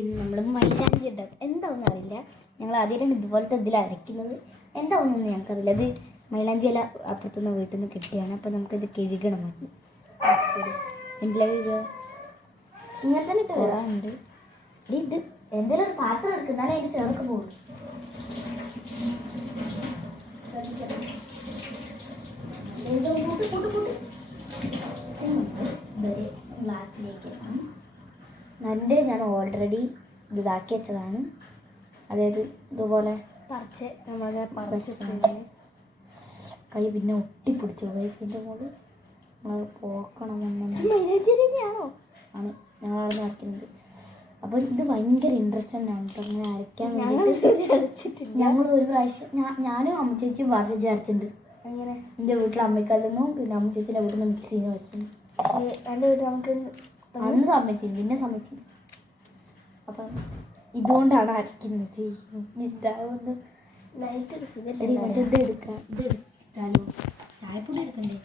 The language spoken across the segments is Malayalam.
ഇന്ന് നമ്മൾ മൈലാഞ്ചി ഉണ്ടാക്കും. എന്താണെന്ന് അറിയില്ല. ഞങ്ങൾ ആദ്യം ഇതുപോലത്തെ ഇതിൽ അരയ്ക്കുന്നത് എന്താവുന്നതെന്ന് ഞങ്ങൾക്കറിയില്ല. അത് മൈലാഞ്ചി ഇല അപ്പുറത്തുനിന്ന് വീട്ടിൽ നിന്ന് കിട്ടിയാണ്. അപ്പോൾ നമുക്കിത് കഴുകണം. മതി എന്തിലാ കഴുകുക? ഇങ്ങനെ തന്നെ ഇട്ടുണ്ട്. ഇത് എന്തെങ്കിലും ഒരു പാത്രം എടുക്കുന്നാലേ അതിന് ചേർക്ക് പോകും. ഗ്ലാസ്സിലേക്ക് നണ്ട് ഞാൻ ഓൾറെഡി ഇതാക്കി വെച്ചതാണ്. അതായത് ഇതുപോലെ പറിച്ച് നമ്മളത് പറിച്ച് കൈ പിന്നെ ഒട്ടിപ്പിടിച്ചു വയസ്സിൻ്റെ മുകളിൽ നമ്മൾ പോക്കണമെന്നാണോ ആണ് ഞങ്ങളവിടെ അരയ്ക്കുന്നത്. അപ്പോൾ ഇത് ഭയങ്കര ഇൻട്രസ്റ്റ് തന്നെയാണ് കേട്ടോ അങ്ങനെ അരയ്ക്കാൻ വേണ്ടിയിട്ട്. അരച്ചിട്ടില്ല. ഞങ്ങൾ ഒരു പ്രാവശ്യം ഞാനും അമ്മ ചേച്ചിയും വാർച്ചേച്ചി അരച്ചിട്ടുണ്ട്. അങ്ങനെ എൻ്റെ വീട്ടിൽ അമ്മയ്ക്കല്ലെന്നും പിന്നെ അമ്മ ചേച്ചിയുടെ വീട്ടിൽ നിന്ന് മിക്സ് ചെയ്യുന്ന വെച്ചിട്ടുണ്ട്. എൻ്റെ വീട്ടിൽ നമുക്ക് അന്ന് സമ്മതിച്ചില്ല, പിന്നെ സമ്മതിച്ചില്ല. അപ്പം ഇതുകൊണ്ടാണ് അരയ്ക്കുന്നത്. ഇതാവുന്ന ലൈറ്റൊരു സുഖം. മറ്റേ ഇത് എടുക്കാം. ഇത് എടുത്താലോ ചായപ്പൊടി എടുക്കണ്ടേ?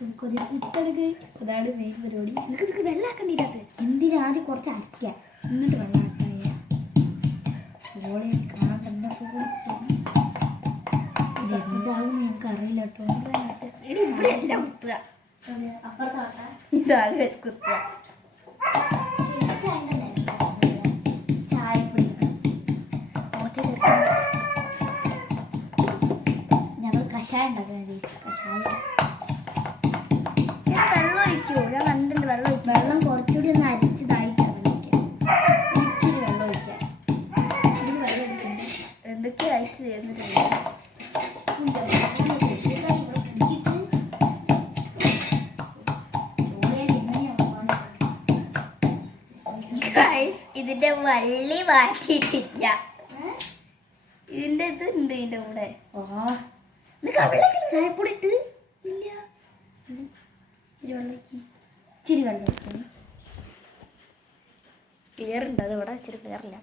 നമുക്കൊരു ഇത്തടുക്ക് അതാണ് മെയിൻ പരിപാടി. നിങ്ങൾക്ക് വെള്ളമാക്കണ്ടില്ലാത്ത എന്തിനാ ആദ്യം കുറച്ച് അരയ്ക്കാം എന്നിട്ട് വെള്ളമാക്കാൻ ഓളെ കാണാണ്ടൊക്കെ ഇതാവും ഞങ്ങൾക്ക് അറിയില്ല കേട്ടോ. ഇവിടെ എല്ലാം കുത്തുക. ഇതാണ് വെച്ച് കുത്തുക. ചായപ്പൊടി ഞങ്ങൾ കഷായം ഉണ്ടാക്കാൻ കഷായം വെള്ളം ഒഴിക്കുമോ? ഞാൻ കണ്ടിട്ടുണ്ട് വെള്ളം ഒഴിക്കും. വെള്ളം കുറച്ചുകൂടി ഒന്ന് അരിച്ചതായിട്ടാണ് ഒഴിക്കാം. ഇച്ചിരി വെള്ളം ഒഴിക്കാം. ഇതിന് വെള്ളം ഒഴിക്കുന്നുണ്ട്. എന്തൊക്കെ അയച്ച് ചെയ്യുന്നുണ്ട്. ഇതിന്റെ വള്ളി മാറ്റിയിട്ടില്ല. ഇതിന്റെ ഇത് ഉണ്ട് ഇതിന്റെ കൂടെ. ചായപ്പൊടി ഇട്ട് ഇല്ല. ഇച്ചിരി വെള്ളം ഒഴിക്കണം. ക്ലിയറുണ്ട് അത് ഇവിടെ ഇച്ചിരി ക്ലിയറില്ല.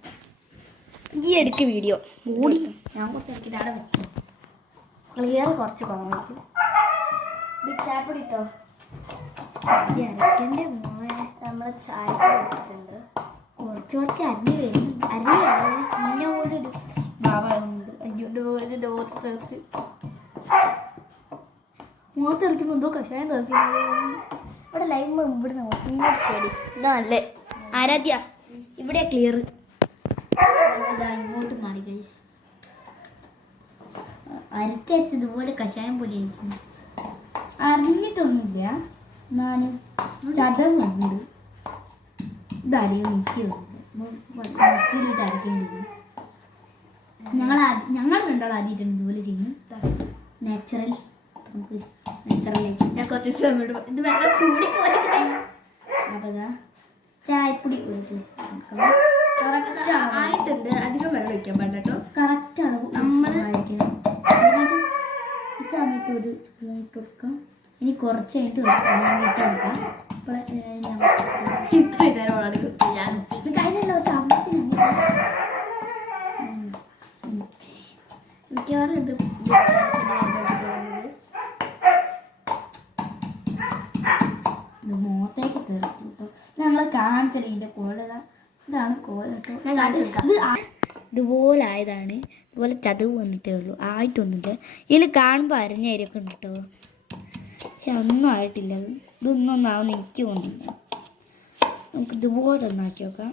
ഈ എടുക്ക് വീഡിയോ മൂടി ഞാൻ കുറച്ച് എടുക്കിട്ട് അവിടെ വെക്കും. ക്ലിയർ കുറച്ച് കുറവായിരിക്കും. ചായപ്പൊടി ഇട്ടോ. അരയ്ക്കൻ്റെ മോനെ നമ്മൾ ചായപ്പൊടി ഇട്ടിട്ടുണ്ട്. കുറച്ച് കുറച്ച് അരിഞ്ഞ് വരും. അരിഞ്ഞ ചീഞ്ഞ പോലെ ഒരു ഭാവമുണ്ട്. അയ്യോട്ട് പോലെ ലോകത്ത് തെറിച്ച് മുഖത്ത് തെറിക്കുമ്പോൾ എന്തോ കഷായം തെറിക്കുന്നത്. ഇവിടെ ലൈൻ ഇവിടെ ഇങ്ങോട്ട് ചെടി ഇതല്ലേ ആരാധ്യ ഇവിടെ ക്ലിയർ. ഇതാ ഇങ്ങോട്ട് മാറി ഗൈസ്. അരച്ചരച്ച് ഇതുപോലെ കഷായം പോലെ ആയിരിക്കും. അറിഞ്ഞിട്ടൊന്നുമില്ല. എന്നാലും ചതവുണ്ട്. ഇതറിയും മിക്സിയിലിട്ട് അരക്കേണ്ടത്. ഞങ്ങൾ രണ്ടാളും ആദ്യമായിട്ടാണ് ഇതുപോലെ ചെയ്യുന്നത്. നാച്ചുറൽ നമുക്ക് നാച്ചുറലേക്ക് ഞാൻ കുറച്ച് സമയം ഇത് വെള്ളം കൂടി പോയി. അപ്പോൾ ചായപ്പൊടി ഒരു ടീസ്പൂൺ കറക്റ്റ് ആയിട്ടുണ്ട്. അധികം വെള്ളം ഒഴിക്കാൻ പാടില്ല കേട്ടോ. കറക്റ്റാണ് നമ്മൾ ഈ സമയത്ത് ഒരു സ്പൂൺ ഇട്ട് കൊടുക്കാം. ഇനി കുറച്ചായിട്ട് ഇട്ട് കൊടുക്കാം. ഇപ്പോൾ ഇത്രയും നേരമാണ് ഞാൻ കഴിഞ്ഞല്ലോ സമയത്തിന് മിക്കവാറും ഇത് മുഖത്തേക്ക് തീർക്കും കേട്ടോ. ഞങ്ങൾ കാണിച്ചത് ഇതിൻ്റെ കോല ഇതാണ് കോല കേട്ടോ. ഇത് ഇതുപോലെ ആയതാണ്. ഇതുപോലെ ചതവ് വന്നിട്ടേ ഉള്ളൂ. ആയിട്ടൊന്നുമില്ല. ഇതിൽ കാണുമ്പോൾ അരിഞ്ഞരിയൊക്കെ ഉണ്ട് കേട്ടോ. പക്ഷെ ഒന്നും ആയിട്ടില്ല. ഇതൊന്നും ആവുന്ന എനിക്ക് തോന്നുന്നില്ല. നമുക്ക് ഇതുപോലെ ഒന്നാക്കി നോക്കാം.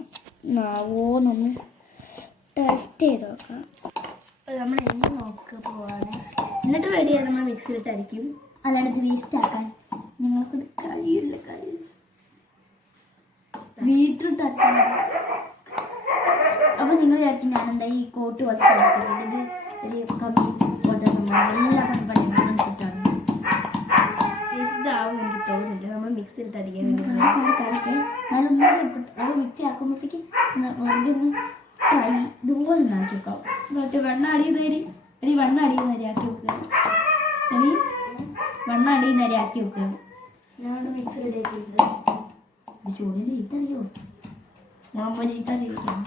ആവോന്നൊന്ന് ടെസ്റ്റ് ചെയ്ത് നോക്കാം. അപ്പോൾ നമ്മൾ എങ്ങനെ നോക്കുക പോവാണ്. എന്നിട്ട് റെഡിയാണ് നമ്മൾ മിക്സിയിലിട്ട് അരിക്കും. അല്ലാണ്ട് ഇത് വേസ്റ്റ് ആക്കാൻ ഞങ്ങൾക്ക് കഴിയില്ല. ബീറ്റ്റൂട്ട് അരക്കാൻ. അപ്പോൾ നിങ്ങൾ വിചാരിക്കും ഞാനെന്താ ഈ കോട്ട് പോലെ ഇത് ഒരു കമ്പി പോലത്തെ സംഭവം എല്ലാ സംഭവം എടുത്തിട്ടാണ്. ഇതാവും എനിക്ക് തോന്നുന്നില്ല. നമ്മൾ മിക്സിയിലിട്ട് അടിക്കാൻ വേണ്ടി കടക്കെ ഞാനൊന്നും അത് മിക്സി ആക്കുമ്പോഴത്തേക്ക് വെറുതെ ഒന്ന് ഫ്രൈ ഇതുപോലെ ഒന്ന് ആക്കി വെക്കാം. മറ്റേ വെണ്ണ അടിയുന്ന അരി വെണ്ണ അടിയുന്ന അരി ആക്കി വെക്കുക. അരി വെണ്ണ അടിയുന്ന അരി ആക്കി വെക്കുക. ഞാനവിടെ മിക്സിയിലിട്ടേക്കുന്നത് ചൂടിന് ചീത്തറിയോ മുമ്പ് ചീത്തറിയിക്കണം.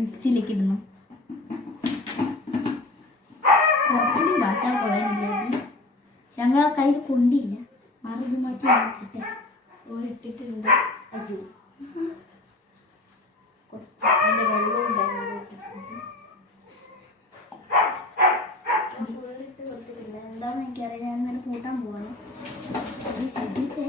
മിക്സിയിലേക്ക് ഇടണം. കയ്യിൽ കൊണ്ടില്ല, മറന്ന് മാറ്റി ഇട്ടിട്ടുണ്ട്. അയ്യോ കുറച്ച് അതിൻ്റെ വെള്ളം ഉണ്ടായിരുന്നു കൊടുത്തിട്ടില്ല. എന്താണെന്ന് എനിക്കറിയാം. ഞാൻ ഇന്നലെ കൂട്ടാൻ പോവാണ്. ശ്രദ്ധിച്ചേ.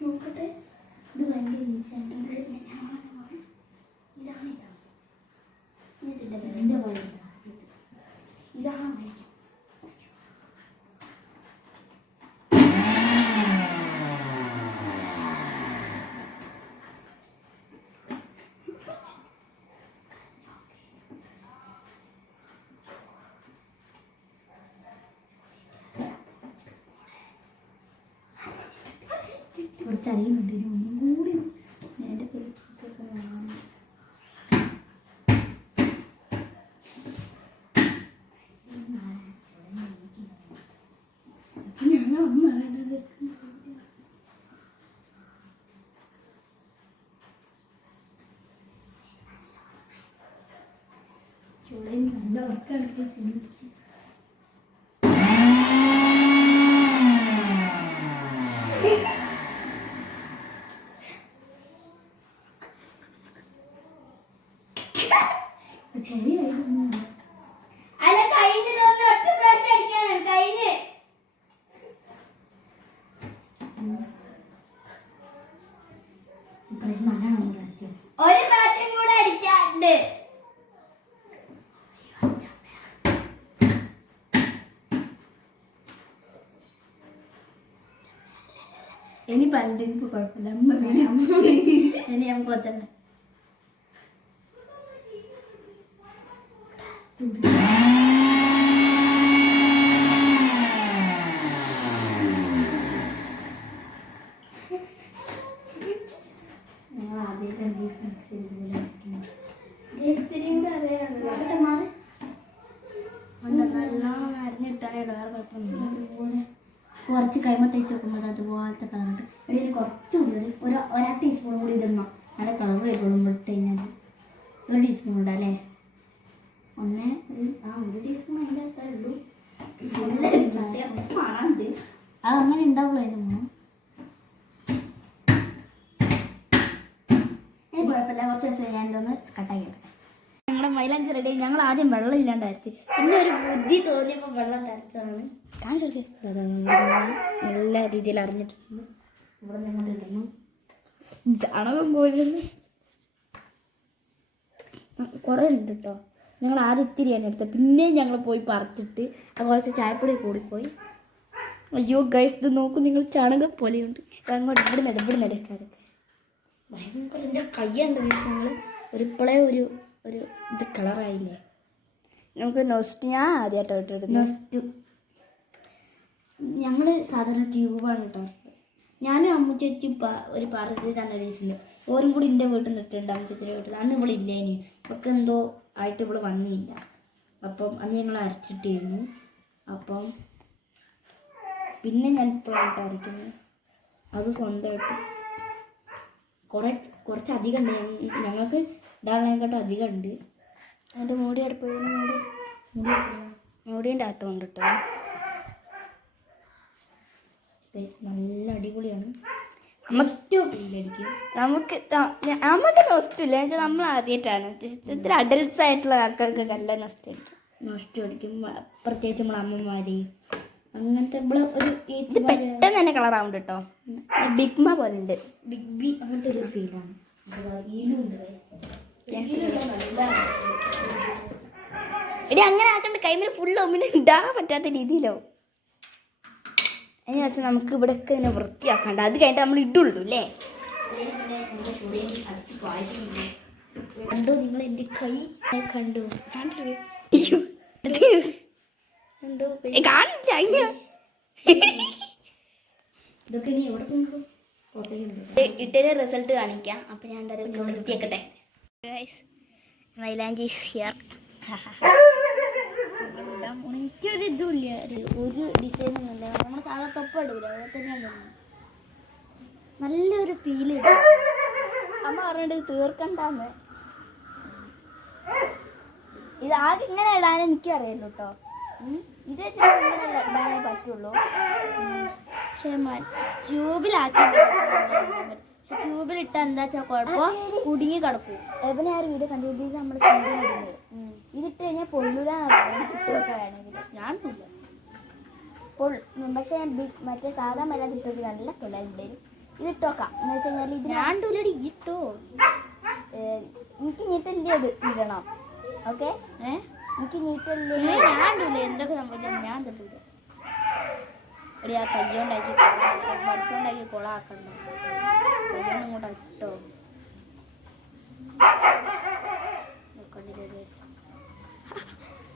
നോക്കട്ടെ, ഇത് ഭയങ്കര ഇതാണ് കുറച്ചറിയുന്നുണ്ട്. ഒന്നും കൂടി എൻ്റെ പേരൊക്കെ ഞങ്ങളൊന്നും പറയേണ്ടത്. ചുളയിൽ നല്ല ഉറക്കെടുത്ത് അല്ല, കഴിഞ്ഞ് തോന്നുന്നു ഒറ്റ പ്രാവശ്യം അടിക്കാനാണ്. കഴിഞ്ഞ് ഒരു പ്രാവശ്യം കൂടെ അടിക്കാണ്ട്. ഇനി പണ്ട് എനിക്ക് കുഴപ്പമില്ല. ഇനി നമുക്ക് ഒത്തന്നെ കുറച്ച് കൈമ തേച്ച് നോക്കുമ്പോൾ അതുപോലത്തെ കളറുണ്ട്. ഇടയിൽ കുറച്ചുകൂടി ഒരാ ടീസ്പൂൺ കൂടി ഇടണം. നല്ല കളർ വരുമ്പോൾ ഇട്ട് കഴിഞ്ഞാൽ ഒരു ടീസ്പൂൺ ഇടാം അല്ലേ? ഒരു ടീസ്പൂൺ അതിൻ്റെ ആൾക്കാരുള്ളൂ. മണമുണ്ട്. അത് അങ്ങനെ ഉണ്ടാവുള്ളൂ. അതിന് മണം കുഴപ്പമില്ല. കുറച്ച് ദിവസം ഞാൻ എന്തോന്ന് കട്ടാക്കി എടുക്കാം. ഞങ്ങളുടെ മൈലാഞ്ചി റെഡി. ഞങ്ങൾ ആദ്യം വെള്ളം ഇല്ലാണ്ട് അരച്ച്, പിന്നെ ഒരു ബുദ്ധി തോന്നിയപ്പോൾ വെള്ളം അരച്ചതാണ്. കാണിച്ചു നല്ല രീതിയിൽ അറിഞ്ഞിട്ടുണ്ട്. ഇവിടെ ഞങ്ങൾ ഇടുന്നു ചാണകം കോരുന്നു. കുറേ ഉണ്ട് കേട്ടോ. ഞങ്ങൾ ആദ്യം ഇത്തിരിയാണ് എടുത്തത്. പിന്നെയും ഞങ്ങൾ പോയി പറിച്ചിട്ട് അത് കുറച്ച് ചായപ്പൊടി കൂടിപ്പോയി. അയ്യോ ഗൈസ്, ഇത് നോക്കും നിങ്ങൾ, ചാണകം പോലെയുണ്ട്. അങ്ങോട്ട് ഇവിടെ നടക്കാതെ ഭയങ്കര എൻ്റെ കയ്യുണ്ട് ഗൈസ്. ഞങ്ങൾ ഇപ്പോഴേ ഒരു ഇത് കളറായില്ലേ. നമുക്ക് നൊസ്റ്റ് ഞാൻ ആദ്യമായിട്ടോ ഇട്ടിട്ട് നൊസ്റ്റ്. ഞങ്ങൾ സാധാരണ ട്യൂബാണ് കേട്ടോ. ഞാനും അമ്മച്ചേച്ചി ഒരു പറഞ്ഞത് തന്നെ ഡേയ്സിൽ ഓരും കൂടി എൻ്റെ വീട്ടിൽ നിന്ന് ഇട്ടുണ്ട്. അമ്മച്ചേച്ചിയുടെ വീട്ടിൽ അന്ന് ഇവിടെ ഇല്ലേനി. ഒക്കെ എന്തോ ആയിട്ട് ഇവിടെ വന്നില്ല. അപ്പം അന്ന് ഞങ്ങൾ അരച്ചിട്ടിരുന്നു. അപ്പം പിന്നെ ഞാൻ ഇപ്പോഴായിട്ട് അരയ്ക്കുന്നത്. അത് സ്വന്തമായിട്ട് കുറച്ചധികം ഉണ്ട്. ഞങ്ങൾക്ക് ഇടാളേക്കാട്ടും അധികം ഉണ്ട്. അതിൻ്റെ മൂടി അടുപ്പ് മൂടിൻ്റെ അകത്തുണ്ട് കേട്ടോ. നല്ല അടിപൊളിയാണ്. നമുക്ക് നൊസ്റ്റ് ഇല്ല വെച്ചാൽ നമ്മൾ ആദ്യമായിട്ടാണ്. ഇത്ര അഡൽട്ട്സ് ആയിട്ടുള്ള ആൾക്കാർക്ക് നല്ല നൊസ്റ്റ് അടിക്കും. പ്രത്യേകിച്ച് നമ്മളെ അമ്മമാര് അങ്ങനത്തെ ഒരു പെട്ടെന്ന് തന്നെ കളറാവുണ്ട് കേട്ടോ. ബിഗ്മ പോലെ ഉണ്ട്. ബിഗ് ബി അങ്ങനത്തെ ഒരു ഫീലാണ്. എടി അങ്ങനെ ആക്കണ്ട. കൈമിൽ ഫുള്ള് ഒന്നിനും ഇടാൻ പറ്റാത്ത രീതിയിലോ. അതിന് വെച്ചാൽ നമുക്ക് ഇവിടെയൊക്കെ ഇങ്ങനെ വൃത്തിയാക്കണ്ട. അത് കഴിഞ്ഞിട്ട് നമ്മൾ ഇടുള്ളൂ അല്ലേ? കണ്ടോ നിങ്ങൾ എൻ്റെ കൈ? കണ്ടു കാണില്ല. ഇതൊക്കെ ഇനി എവിടെ കൊണ്ടു ഇട്ടതിന്റെ റിസൾട്ട് കാണിക്കാം. അപ്പം ഞാൻ എന്തായാലും വൃത്തിയാക്കട്ടെ. മൈലാഞ്ചി ഹിയർ. എനിക്കൊരു ഇതുമില്ല, ഒരു ഡിസൈനും ഇല്ല. നമ്മൾ സാധാ തൊപ്പ ഇടൂല, അതുപോലെ തന്നെയാണ്. നല്ലൊരു ഫീൽ കിട്ടും. അമ്മ പറഞ്ഞിട്ട് തീർക്കണ്ടെന്ന്. ഇത് ആദ്യം ഇങ്ങനെ ഇടാൻ എനിക്കറിയുള്ളൂ കേട്ടോ. ഇത് ഇങ്ങനെ ഇടാനേ പറ്റുള്ളൂ. പക്ഷെ ട്യൂബിലാക്കി, പക്ഷെ ട്യൂബിലിട്ടാൽ എന്താ വെച്ചാൽ കുഴപ്പം, കുടുങ്ങി കിടക്കും. എവിടെ ആ ഒരു വീഡിയോ കണ്ടിട്ട് നമ്മൾ കണ്ടിരുന്നത്. ഇതിട്ട് കഴിഞ്ഞാൽ പൊള്ളൂരാന്ന് കുട്ടികൾക്ക് വേണമെങ്കിൽ. ഞാൻ ഇല്ല പക്ഷെ മറ്റേ സാധാ മല ഇട്ടൊക്കെ നല്ല കൊല്ലാറുണ്ട്. ഇതിട്ടോക്കാം എന്ന് വെച്ച് കഴിഞ്ഞാൽ ഇത് ഞാൻ ടൂലടി ഇട്ടോ. എനിക്ക് നീട്ടില്ലേ അത് ഇടണം. ഓക്കെ, എനിക്ക് നീട്ടില്ലേ ഞാൻ ടൂല. എന്തൊക്കെ സംഭവിച്ചാൽ ഞാൻ തട്ടൂല. എടി ആ കയ്യോണ്ടാക്കി പഠിച്ചോണ്ടാക്കി കൊളാക്കണ്ട. കയ്യോണ്ട് ഇങ്ങോട്ട് ഇട്ടോ.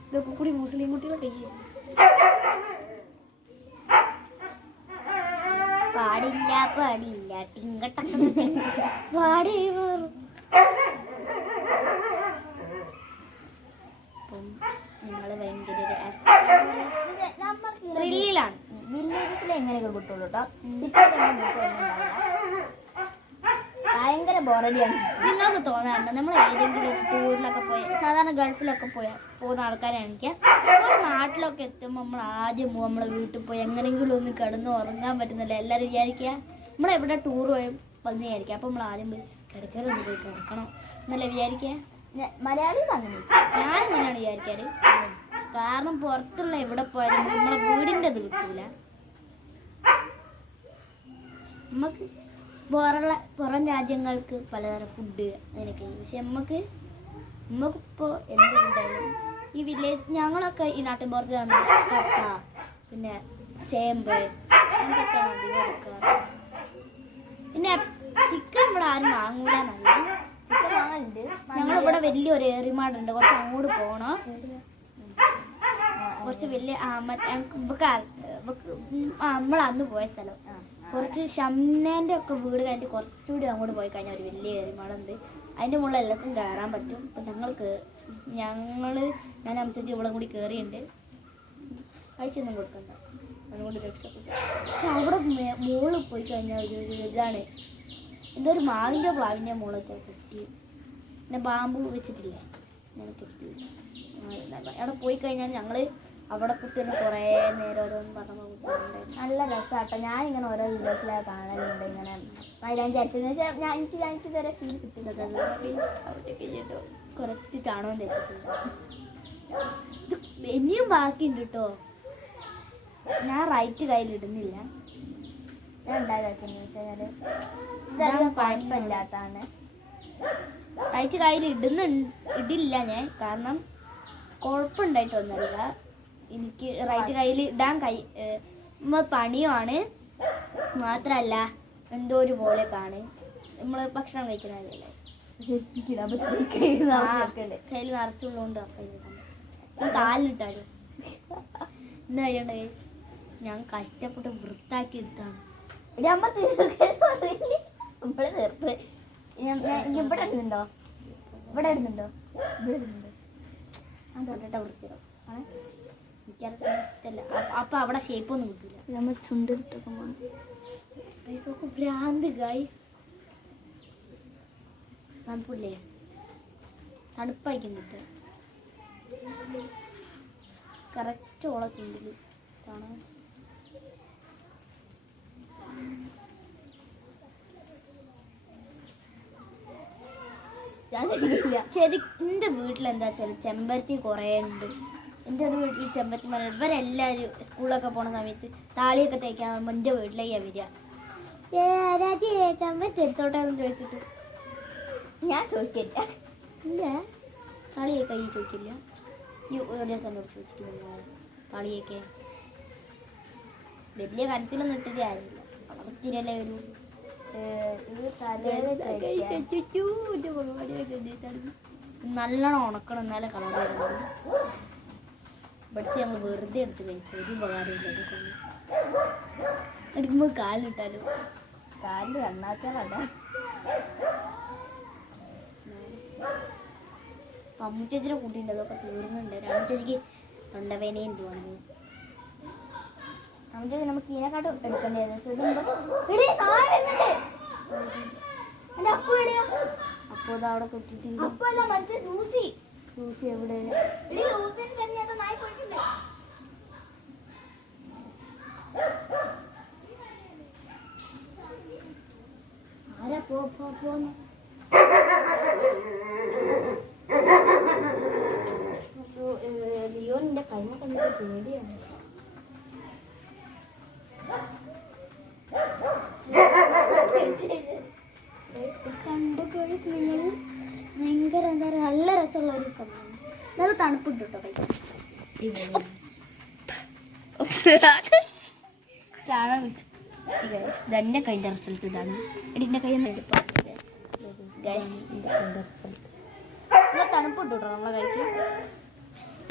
ഇതൊക്കെ കൂടി മുസ്ലിം കുട്ടികളെ കയ്യിൽ പാടില്ല പാടില്ല ടിങ്കട്ട പാടി മാറും. അപ്പം ഞങ്ങള് ഭയങ്കര ത്രില്ലിലാണ്. വില്ലേജസിൽ എങ്ങനെയൊക്കെ കിട്ടുള്ളൂ കേട്ടോ. ഭയങ്കര ബോറടിയാണ്. നിങ്ങൾക്ക് തോന്നാറുണ്ട് നമ്മൾ ഏതെങ്കിലും ടൂറിലൊക്കെ പോയി, സാധാരണ ഗൾഫിലൊക്കെ പോകുന്ന ആൾക്കാരാണെങ്കിൽ ഒരു നാട്ടിലൊക്കെ എത്തുമ്പോൾ നമ്മൾ ആദ്യം പോകും നമ്മളെ വീട്ടിൽ പോയി എങ്ങനെയെങ്കിലും ഒന്ന് കിടന്ന് ഉറങ്ങാൻ പറ്റുന്നില്ല. എല്ലാവരും വിചാരിക്കുക നമ്മളെവിടെ ടൂർ പോയി വന്ന് വിചാരിക്കുക. അപ്പോൾ നമ്മൾ ആദ്യം പോയി കിടക്കലൊന്ന് പോയി കിടക്കണം എന്നല്ലേ വിചാരിക്കുക. മലയാളീസ് അങ്ങനെ, ഞാൻ അങ്ങനെയാണ് വിചാരിക്കാറ്. കാരണം പുറത്തുള്ള എവിടെ പോയാലും നമ്മളെ വീടിൻ്റെ അത് കിട്ടില്ല. നമുക്ക് പുറം രാജ്യങ്ങൾക്ക് പലതരം ഫുഡ് അങ്ങനെയൊക്കെ. പക്ഷെ നമുക്കിപ്പോൾ എന്ത് ഫുഡായാലും ഈ വില്ലേജ്, ഞങ്ങളൊക്കെ ഈ നാട്ടിൻപുറത്തിലാണ് കപ്പ, പിന്നെ ചേമ്പ്, എന്തൊക്കെയാണ് അധികം എടുക്കാറ്. പിന്നെ ചിക്കൻ ഇവിടെ ആരും വാങ്ങൂല എന്നല്ല, ചിക്കൻ വാങ്ങലുണ്ട്. ഞങ്ങളിവിടെ വലിയൊരു ഏറിമാടുണ്ട്, കുറച്ച് അങ്ങോട്ട് പോകണം. കുറച്ച് വലിയ നമ്മളന്ന് പോയ സ്ഥലം കുറച്ച് ഷംനേൻ്റെ ഒക്കെ വീട് കഴിഞ്ഞിട്ട് കുറച്ചുകൂടി അങ്ങോട്ട് പോയി കഴിഞ്ഞാൽ ഒരു വലിയ ഏറിമാടുണ്ട്. അതിൻ്റെ മുകളിൽ എല്ലാവർക്കും കയറാൻ പറ്റും. അപ്പം ഞാൻ അമ്മച്ചി ഇവിടെ കൂടി കയറിയുണ്ട്. കഴിച്ചൊന്നും കൊടുക്കണ്ട, അതുകൊണ്ട് രക്ഷപ്പെട്ടു. പക്ഷെ അവിടെ മുകളിൽ പോയി കഴിഞ്ഞാൽ ഒരു ഇതാണ്, എന്തോ ഒരു മാവിൻ്റെ പ്ലാവിൻ്റെ മുകളൊക്കെ കെട്ടി, പിന്നെ ബാമ്പു വെച്ചിട്ടില്ലേ ഞാൻ കെട്ടി. അവിടെ പോയി കഴിഞ്ഞാൽ ഞങ്ങൾ അവിടെ കുത്തിയിട്ട് കുറേ നേരം ഓരോന്ന് പറഞ്ഞു കുത്തിയിട്ടുണ്ട്. നല്ല രസമാട്ടോ. ഞാനിങ്ങനെ ഓരോ വീഡിയോസിലൊക്കെ കാണലുണ്ട് ഇങ്ങനെ മൈലാഞ്ചി അരച്ചെന്ന് വെച്ചാൽ എനിക്ക് ഇതുവരെ ഫീൽ കിട്ടുന്നത്. അവിടേക്ക് ചെയ്തിട്ടോ കുറച്ച് ചാണകം തെറ്റിട്ടുണ്ട്. ഇത് ഇനിയും ബാക്കിയുണ്ട് കേട്ടോ. ഞാൻ റൈറ്റ് കയ്യിലിടുന്നില്ല. ഞാൻ ഉണ്ടാകാന്ന് വെച്ചാൽ ഇതധികം കുഴപ്പമില്ലാത്തതാണ്. റൈറ്റ് കയ്യിൽ ഇടില്ല ഞാൻ, കാരണം കുഴപ്പമുണ്ടായിട്ടൊന്നുമല്ല. എനിക്ക് റൈറ്റ് കയ്യിൽ ഇടാൻ പണിയുമാണ്. മാത്രമല്ല എന്തോ ഒരു പോലെയൊക്കെയാണ് നമ്മൾ ഭക്ഷണം കഴിക്കണതല്ലേ, കയ്യിൽ നിറച്ചുള്ളതുകൊണ്ട് കാലിലിട്ടാലും എന്താ ചെയ്യണ്ടേ. ഞാൻ കഷ്ടപ്പെട്ട് വൃത്താക്കി എടുത്താണ്. ഇവിടെ തീർത്ത് ഇവിടെ ഇടുന്നുണ്ടോ, ഇവിടെ ഇടുന്നുണ്ടോ, ഇവിടെ ഇടുന്നുണ്ട്. ഞാൻ തൊട്ടിട്ട വൃത്തിയോ ആണ് എനിക്കത് ഇഷ്ടമല്ല. അപ്പം അവിടെ ഷേപ്പൊന്നും കിട്ടില്ല. നമ്മൾ ചുണ്ടിട്ടൊക്കെ ഗൈസൊക്കെ ഭ്രാന്ത് ഗൈസ്. തണുപ്പില്ലേ, തണുപ്പായിരിക്കും കിട്ടുക. കറക്റ്റ് ഓള ചുണ്ടിൽ കാണാൻ. ശരി, എൻ്റെ വീട്ടിലെന്താ വെച്ചാൽ ചെമ്പരത്തി കുറേ ഉണ്ട്. എൻ്റെ ഒരു വീട്ടിൽ ചെമ്പരത്തി മരം. ഇവരെല്ലാവരും സ്കൂളിലൊക്കെ പോണ സമയത്ത് താളിയൊക്കെ തേക്കാൻ എൻ്റെ വീട്ടിലേക്കാണ് വരിക. ചെമ്പരത്തി എടുത്തോട്ടെന്ന് ചോദിച്ചിട്ട് ഞാൻ ചോദിക്കില്ല. ഇല്ല, താളിയൊക്കെ ഈ ചോദിക്കില്ല. ഈ ഒരു ദിവസം എന്നോട് ചോദിച്ചിട്ടില്ല താളിയൊക്കെ. വലിയ കനത്തിലൊന്നും ഇട്ടിട്ട് ആയില്ല, വളർത്തിരല്ലേ ഒരു നല്ലോണം ഉണക്കണം, എന്നാലേ കളർ വരുന്നത്. ബഡ്സ് ഞങ്ങൾ വെറുതെ എടുത്ത് കഴിച്ചു, ഒരു ഉപകാരമില്ല. എടുക്കുമ്പോൾ കാലിട്ടാലോ, കാലിൽ എണ്ണാച്ചാലല്ല. അമ്മു ചേച്ചിയുടെ കൂട്ടിയുണ്ട്, അതൊക്കെ തീർന്നുണ്ട്. രാമു ചേച്ചിക്ക് തൊണ്ടവേനയും തോന്നുന്നു. അമ്മു ചേച്ചി നമുക്ക് ഇതിനെക്കാട്ടും എടുക്കേണ്ടത്. അപ്പോൾ ഇത് അവിടെ കിട്ടിയിട്ടുണ്ട്. ലൂസി എവിടെ? ആരാ പോന്ന് ലിയോന്റെ കൈമ കണ്ടിട്ട് പേടിയാണ്. കണ്ടു ഗൈസ് നിങ്ങൾ, ഭയങ്കര എന്താ പറയുക, നല്ല രസമുള്ള ഒരു സംഭവം. നല്ല തണുപ്പുണ്ട് കേട്ടോ കൈ. ഇതെന്റെ കൈൻ്റെ റിസൾട്ട് ഇതാണ്. എന്റെ കൈ നല്ല തണുപ്പുണ്ട് കേട്ടോ നമ്മളെ കൈക്ക്.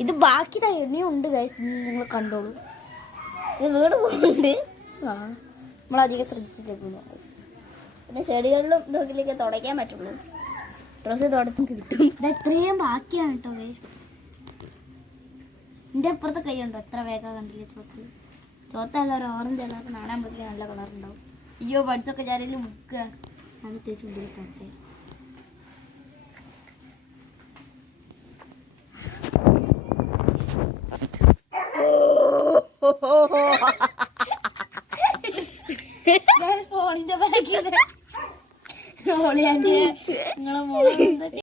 ഇത് ബാക്കി ഇനിയും ഉണ്ട് ഗൈസ്, നിങ്ങൾ കണ്ടോളൂ. ഇത് വീട് പോകുന്നുണ്ട്. നമ്മളധികം ശ്രദ്ധിച്ചിട്ടേ പോകുന്നു. പിന്നെ ചെടികളിലും ഇതൊക്കെ തുടയ്ക്കാൻ പറ്റുള്ളൂ. ഡ്രസ്സ് തുടച്ചും കിട്ടും. ഇത് എത്രയും ബാക്കിയാണ് കേട്ടോ ഗൈസ്. എൻ്റെ അപ്പുറത്തെ കൈ ഉണ്ടോ എത്ര വേഗം കണ്ടില്ലേ? ചോത്തല്ല ഒരു ഓറഞ്ച് കളർ നാണാകുമ്പോഴത്തേക്ക് നല്ല കളർ ഉണ്ടാവും. അയ്യോ ബഡ്സൊക്കെ ഞാനെല്ലാം മുക്കുക. അത് തേച്ച് കൊണ്ടിരിക്കട്ടെ.